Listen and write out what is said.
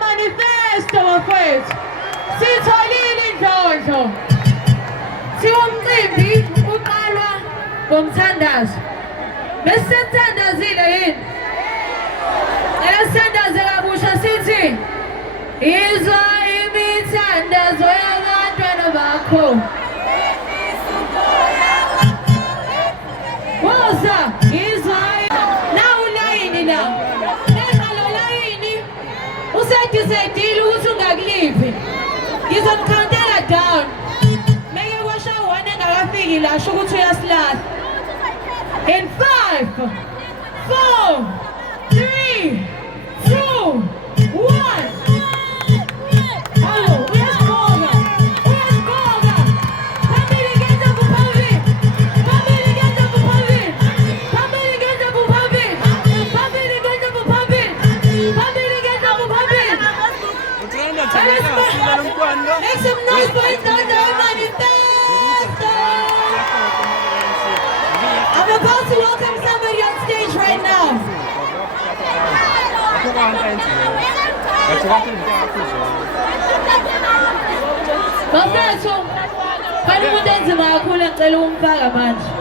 Manifesto bafowethu. Sitholile indlondlo. Umcimbi uqalwa ngomthandazo. Bese sithandazile yini? Sithandaze kabusha sithi izwa imithandazo yabantwana bakho. Woza izwa nawu layini la. Nalo layini usedizedile ukuthi ungakuliphi. Ngizomkhawuntela down. Meke kwasha 1 engakafiki la sho ukuthi uyasilahla. In 5, 4, 3, 2, 1. Make some noise for Nendlondlo Manifesto! I'm about to welcome somebody on stage right now. Bafethu, khona umuntu enzima kakhulu engicela ukumfaka manje.